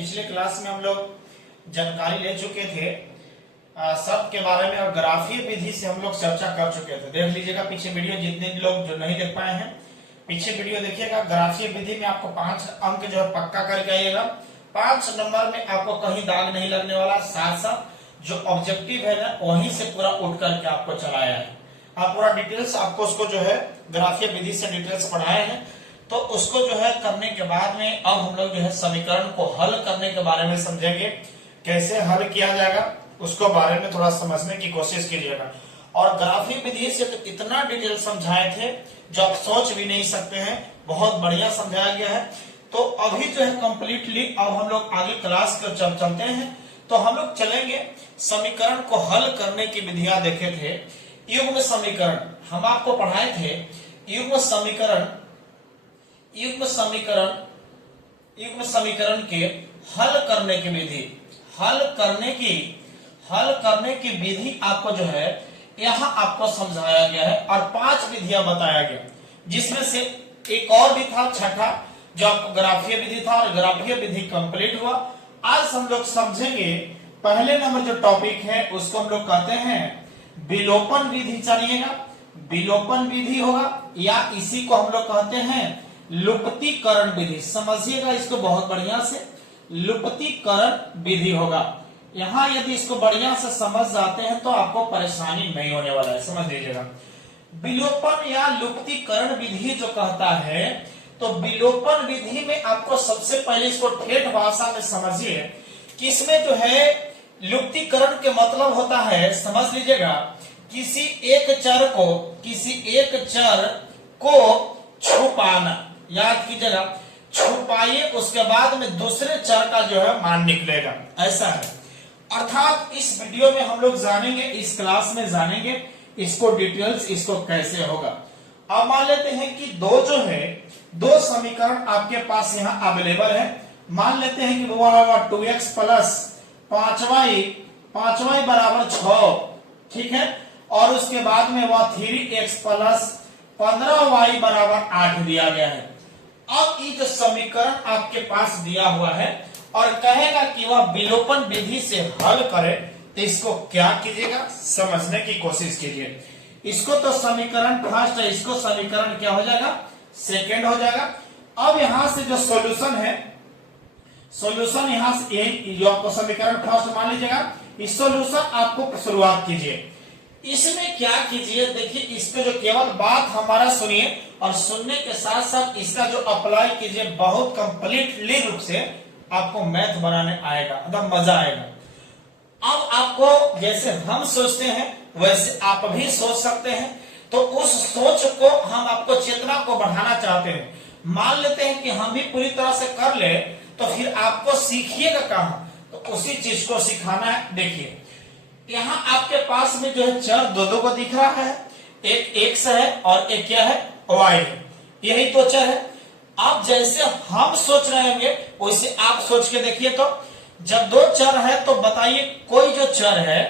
पिछले क्लास में हम लोग जानकारी ले चुके थे शब्द के बारे में और ग्राफीय विधि से हम लोग चर्चा कर चुके थे। देख लीजिएगा पीछे वीडियो, जितने भी लोग जो नहीं देख पाए हैं पीछे वीडियो देखिएगा। ग्राफीय विधि में आपको 5 अंक जो है पक्का करके आइएगा। 5 नंबर में आपको कहीं दाग नहीं लगने वाला, साथ साथ जो ऑब्जेक्टिव है ना वहीं से पूरा उठ करके आपको चलाया है। आप पूरा डिटेल्स आपको उसको जो है ग्राफीय विधि से डिटेल्स पढ़ाए हैं, तो उसको जो है करने के बाद में अब हम लोग जो है समीकरण को हल करने के बारे में समझेंगे। कैसे हल किया जाएगा उसको बारे में थोड़ा समझने की कोशिश कीजिएगा। और ग्राफीय विधि से तो इतना डिटेल समझाए थे जो आप सोच भी नहीं सकते हैं, बहुत बढ़िया समझाया गया है। तो अभी जो है कंप्लीटली अब हम लोग आगे क्लास को चलते हैं, तो हम लोग चलेंगे समीकरण को हल करने की विधियां देखे थे। युग्म समीकरण हम आपको पढ़ाए थे। युग्म समीकरण के हल करने की विधि, हल करने की विधि आपको जो है यहाँ आपको समझाया गया है और 5 विधियां बताया गया, जिसमें से एक और भी था छठा जो आपको ग्राफीय विधि था, और ग्राफीय विधि कंप्लीट हुआ। आज हम लोग समझेंगे पहले नंबर जो टॉपिक है उसको हम लोग कहते हैं विलोपन विधि। चलिएगा, विलोपन विधि होगा या इसी को हम लोग कहते हैं लुप्तीकरण विधि। समझिएगा इसको बहुत बढ़िया से, लुप्तीकरण विधि होगा। यहाँ यदि इसको बढ़िया से समझ जाते हैं तो आपको परेशानी नहीं होने वाला है, समझ लीजिएगा। विलोपन या लुप्तीकरण विधि जो कहता है, तो विलोपन विधि में आपको सबसे पहले इसको ठेठ भाषा में समझिए कि इसमें जो है लुप्तीकरण के मतलब होता है, समझ लीजिएगा, किसी एक चर को छुपाना। याद कीजिएगा, छुपाइए उसके बाद में दूसरे चर का जो है मान निकलेगा, ऐसा है। अर्थात इस वीडियो में हम लोग जानेंगे, इस क्लास में जानेंगे इसको डिटेल्स, इसको कैसे होगा। अब मान लेते हैं कि दो समीकरण आपके पास यहाँ अवेलेबल है। मान लेते हैं कि वो 2x प्लस 5y बराबर 6, ठीक है, और उसके बाद में वह 3x प्लस 15y बराबर 8 दिया गया है। अब ये जो समीकरण आपके पास दिया हुआ है और कहेगा कि वह विलोपन विधि से हल करे, तो इसको क्या कीजिएगा, समझने की कोशिश कीजिए। इसको तो समीकरण फर्स्ट है, इसको समीकरण क्या हो जाएगा, सेकेंड हो जाएगा। अब यहां से जो सॉल्यूशन है, सॉल्यूशन यहां से जो आपको समीकरण फर्स्ट मान लीजिएगा, इस सॉल्यूशन आपको शुरुआत कीजिए। इसमें क्या कीजिए, देखिए इस पे जो केवल बात हमारा सुनिए और सुनने के साथ साथ इसका जो अप्लाई कीजिए, बहुत कंप्लीटली रूप से आपको मैथ बनाने आएगा, एकदम मजा आएगा। अब आपको जैसे हम सोचते हैं वैसे आप भी सोच सकते हैं, तो उस सोच को हम आपको चेतना को बढ़ाना चाहते हैं। मान लेते हैं कि हम भी पूरी तरह से कर ले, तो फिर आपको सीखिएगा कहां, तो उसी चीज को सिखाना है। देखिए यहाँ आपके पास में जो है चर दो को दिख रहा है, एक x है और एक क्या है, y है, यही तो चर है। अब जैसे हम सोच रहे होंगे वैसे आप सोच के देखिए। तो जब 2 चर है तो बताइए कोई जो चर है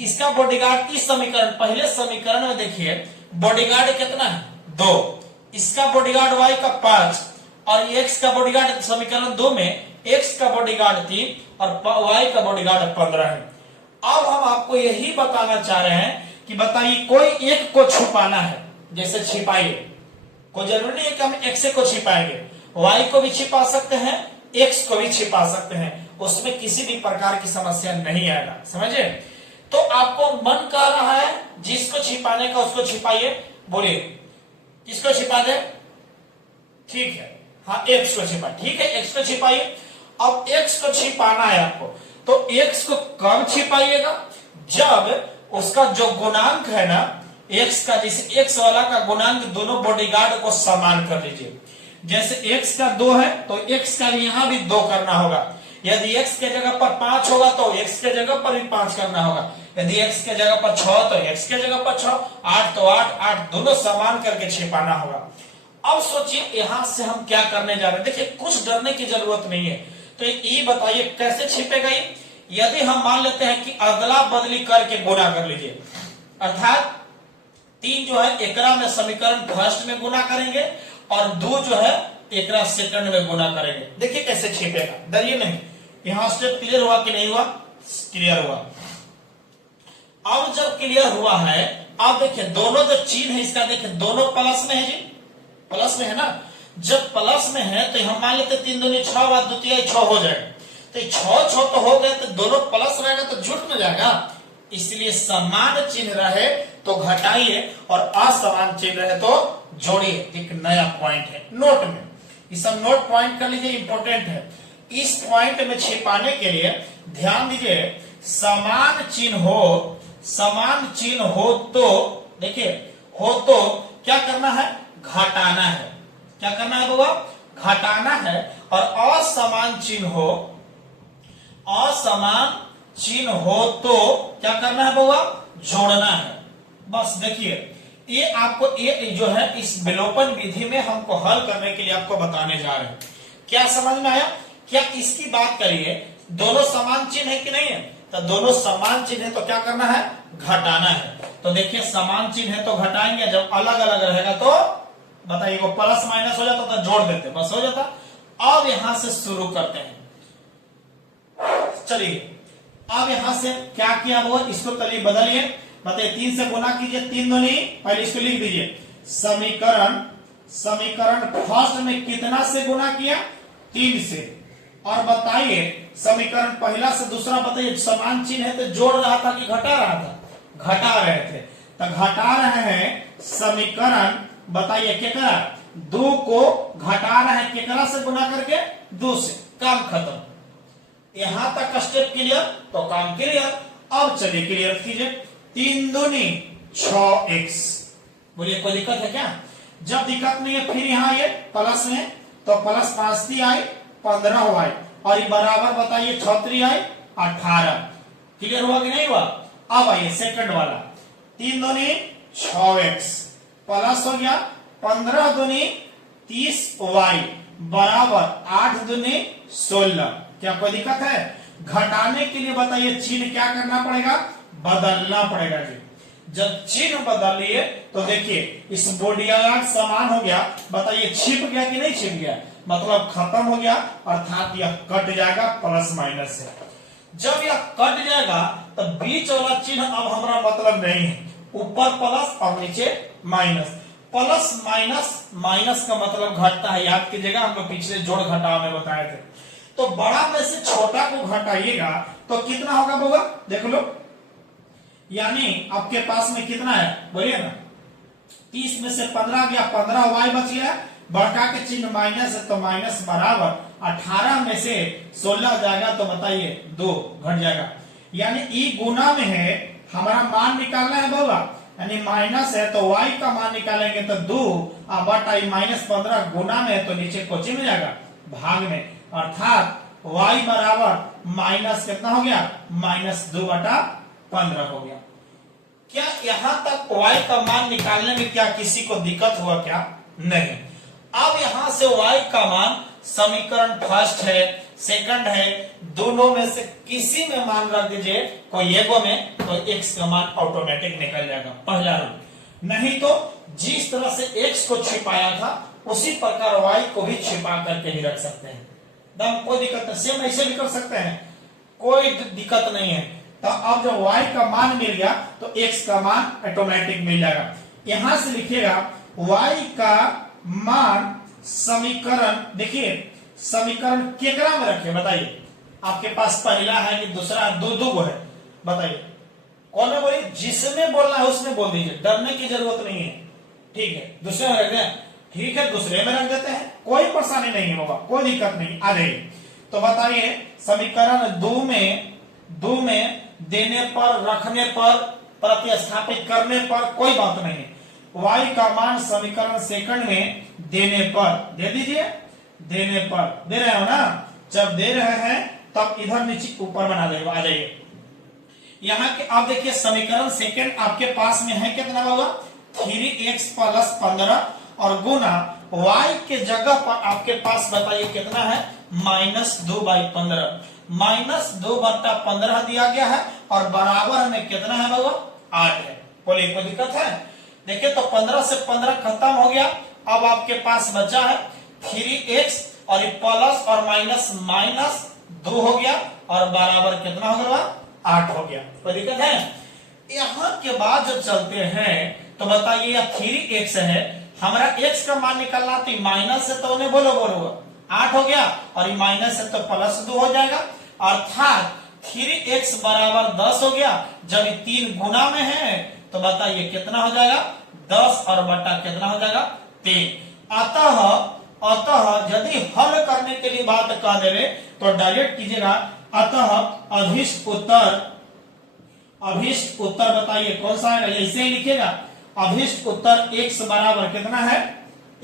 इसका बॉडीगार्ड, इस समीकरण पहले समीकरण में देखिए बॉडीगार्ड कितना है, 2, इसका बॉडीगार्ड y का 5 और x का बॉडीगार्ड समीकरण 2 में x का बॉडीगार्ड 3 और y का बॉडीगार्ड 15 है। अब हम आपको यही बताना चाह रहे हैं कि बताइए कोई एक को छुपाना है, जैसे छिपाइए, कोई जरूरी नहीं है कि हम x को छिपाएंगे, y को भी छिपा सकते हैं, x को भी छिपा सकते हैं, उसमें किसी भी प्रकार की समस्या नहीं आएगा, समझे। तो आपको मन कर रहा है जिसको छिपाने का उसको छिपाइए, बोलिए किसको छिपा दे, ठीक है, हाँ x को छिपा, ठीक है, x को छिपाइए। अब x को छिपाना है आपको, तो x को कब छिपाइएगा, जब उसका जो गुणांक है ना x का, जैसे x वाला का गुणांक दोनों बॉडीगार्ड को समान कर लीजिए। जैसे x का 2 है तो x का यहाँ भी 2 करना होगा। यदि x के जगह पर 5 होगा तो x के जगह पर भी 5 करना होगा। यदि x के जगह पर 6 तो x के जगह पर 6, 8 तो 8 दोनों समान करके छिपाना होगा। अब सोचिए यहाँ से हम क्या करने जा रहे हैं। देखिए कुछ डरने की जरूरत नहीं है, तो ये बताइए कैसे छिपेगा ये। यदि हम मान लेते हैं कि अदला बदली करके गुणा कर लीजिए, अर्थात 3 जो है एकरा में समीकरण फर्स्ट में गुणा करेंगे और 2 जो है एक सेकंड में गुना करेंगे। देखिए कैसे छिपेगा, डरिए नहीं। यहां स्टेप क्लियर हुआ कि नहीं हुआ? क्लियर हुआ। अब जब क्लियर हुआ है, अब देखिए दोनों जो चिन्ह है इसका, देखिए दोनों प्लस में है जी, प्लस में है ना। जब प्लस में है तो हम मान लेते 3 दूनी 6 बात द्वितीय 6 हो जाएगा। तो 6 तो हो गए, तो दोनों प्लस रहेगा तो जुट में जाएगा। इसलिए समान चिन्ह रहे तो घटाइए और असमान चिन्ह रहे तो जोड़िए। एक नया पॉइंट है नोट में, ये सब नोट पॉइंट कर लीजिए, इंपॉर्टेंट है। इस पॉइंट में छिपाने के लिए ध्यान दीजिए, समान चिन्ह हो तो देखिए, हो तो क्या करना है? घटाना है। क्या करना है बाबा? घटाना है। और असमान चिन्ह हो तो क्या करना है बाबा? जोड़ना है। बस देखिए, ये आपको ये जो है इस विलोपन विधि में हमको हल करने के लिए आपको बताने जा रहे हैं। क्या समझ में आया? क्या इसकी बात करिए, दोनों समान चिन्ह है कि नहीं है? तो दोनों समान चिन्ह है तो क्या करना है? घटाना है। तो देखिए समान चिन्ह है तो घटाएंगे, जब अलग अलग रहेगा तो बताइए, वो प्लस माइनस हो जाता तो जोड़ देते, बस हो जाता। अब यहां से शुरू करते हैं। चलिए अब यहां से क्या किया वो, इसको चलिए बदलिए। बताइए 3 से गुना कीजिए, 3 दूनी, पहले इसको लिख दीजिए। समीकरण फर्स्ट में कितना से गुना किया? 3 से। और बताइए समीकरण पहला से दूसरा, बताइए समान चिन्ह है तो जोड़ रहा था कि घटा रहा था? घटा रहे थे। तो घटा रहे हैं समीकरण, बताइए केकरा? 2 को घटा रहे हैं केकरा से? गुना करके 2 से। काम खत्म। यहां तक स्टेप क्लियर, तो काम क्लियर। अब चलिए क्लियर कीजिए। 3 दूनी 6x। बोलिए कोई दिक्कत है क्या? जब दिक्कत नहीं है फिर यहां ये प्लस में, तो प्लस 5 3 आई 15 आई, और ये बराबर बताइए 6 3 आई 18। क्लियर हुआ कि नहीं हुआ? अब आइए सेकंड वाला, 3 दूनी 6x प्लस हो गया 15 दूनी 30y बराबर 8 दूनी 16। क्या कोई दिक्कत है? घटाने के लिए बताइए चिन्ह क्या करना पड़ेगा? बदलना पड़ेगा जी। जब चिन्ह बदलिए तो देखिए इस बोडियागार्ड समान हो गया, बताइए छिप गया कि नहीं छिप गया? मतलब खत्म हो गया, अर्थात यह कट जाएगा प्लस माइनस से। जब यह कट जाएगा तो बीच वाला चिन्ह अब हमारा मतलब नहीं है, ऊपर प्लस और नीचे माइनस। प्लस माइनस, माइनस का मतलब घटता है, याद कीजिएगा हम लोग पिछले जोड़ घटाव में बताए थे। तो बड़ा में से छोटा को घटाइएगा तो कितना होगा बाबा? देख लो, यानी आपके पास में कितना है बोलिए ना? 30 में से 15 गया, 15y बच गया। बड़का के चिन्ह माइनस है तो माइनस बराबर 18 में से 16 जाएगा तो बताइए 2 घट जाएगा। यानी ई गुना में है, हमारा मान निकालना है बाबा, यानी माइनस है तो y का मान निकालेंगे तो 2 बटा माइनस 15 गुना में है तो नीचे कोची में जाएगा भाग में, अर्थात y बराबर माइनस कितना हो गया? माइनस 2 बटा 15 हो गया। क्या यहां तक y का मान निकालने में क्या किसी को दिक्कत हुआ क्या? नहीं। अब यहां से y का मान समीकरण फर्स्ट है, सेकंड है, दोनों में से किसी में मान रख दीजिए, कोई एगो में, तो x का मान ऑटोमेटिक निकल जाएगा, पहला रूल। नहीं तो जिस तरह से x को छिपाया था उसी प्रकार y को भी छिपा करके भी रख सकते हैं, दम कोई दिक्कत नहीं। सेम ऐसे भी कर सकते हैं, कोई दिक्कत नहीं है। तो अब जब y का मान मिल गया तो x का मान ऑटोमेटिक मिल जाएगा। यहां से लिखिएगा y का मान समीकरण, देखिए समीकरण केकरा में रखे बताइए? आपके पास पहला है कि दूसरा? दो है, बताइए कौन में बोलिए? जिसमें बोलना है उसमें बोल दीजिए, डरने की जरूरत नहीं है। ठीक है, दूसरे में रख दें, ठीक है दूसरे में रख देते हैं, कोई परेशानी नहीं होगा, कोई दिक्कत नहीं आ जाएगी। तो बताइए समीकरण 2 में देने पर, रखने पर, प्रतिस्थापित करने पर कोई बात नहीं है। y का मान समीकरण सेकंड में देने पर दे दीजिए, देने पर दे रहे हो ना? जब दे रहे हैं तब इधर नीचे ऊपर बना देगा, आ जाइए यहाँ के। आप देखिए समीकरण सेकंड आपके पास में है कितना होगा? 3x प्लस 15 और गुना y के जगह पर आपके पास बताइए कितना है? -2/15। -2/15 दिया गया है और बराबर में कितना है बाबा? 8 है। बोलिए कोई दिक्कत है? देखिए तो 15 से 15 खत्म हो गया। अब आपके पास बचा है 3x और प्लस और माइनस माइनस 2 हो गया और बराबर कितना हो गया 8 हो गया। कोई दिक्कत है? यहां के बाद जब चलते हैं तो बताइए यह 3x है, हमारा x का मान निकालना तो माइनस से तो उन्हें बोलो 8 हो गया और ये माइनस है तो प्लस 2 हो जाएगा, अर्थात 3x बराबर 10 हो गया। जब ये 3 गुना में है तो बताइए कितना हो जाएगा 10 और बटा कितना हो जाएगा 3। अतः यदि हल करने के लिए बात कह देवे तो डायरेक्ट कीजिएगा। अतः अभीष्ट उत्तर बताइए कौन सा है, ऐसे ही लिखिएगा। अभीष्ट उत्तर x बराबर कितना है,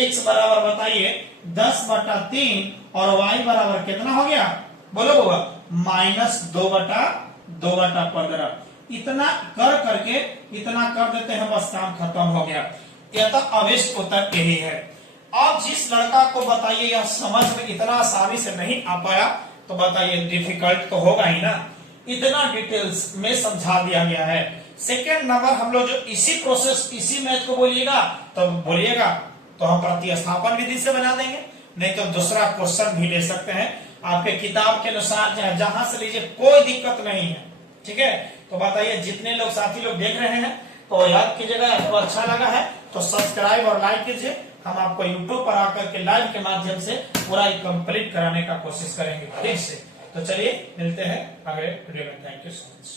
x बराबर बताइए 10 बटा 3 और y बराबर कितना हो गया बोलो बाबा माइनस 2 बटा 15। इतना करके इतना कर देते हैं, बस काम खत्म हो गया। यह तो अभीष्ट उत्तर यही है। अब जिस लड़का को बताइए यह समझ में इतना आसानी से नहीं आ पाया तो बताइए डिफिकल्ट तो होगा ही ना, इतना डिटेल्स में समझा दिया गया है। सेकेंड नंबर हम लोग जो इसी प्रोसेस इसी मैथ को बोलिएगा तो हम प्रतिस्थापन विधि से बना देंगे, नहीं तो दूसरा क्वेश्चन भी ले सकते हैं आपके किताब के अनुसार, जहां से लीजिए कोई दिक्कत नहीं है। ठीक है, तो बताइए जितने लोग साथी लोग देख रहे हैं तो याद कीजिएगा, आपको अच्छा लगा है तो सब्सक्राइब और लाइक कीजिए। हम आपको यूट्यूब पर आकर के लाइव के माध्यम से पूरा कंप्लीट कराने का कोशिश करेंगे ठीक से। तो चलिए मिलते हैं अगले वीडियो में। Thank you so much.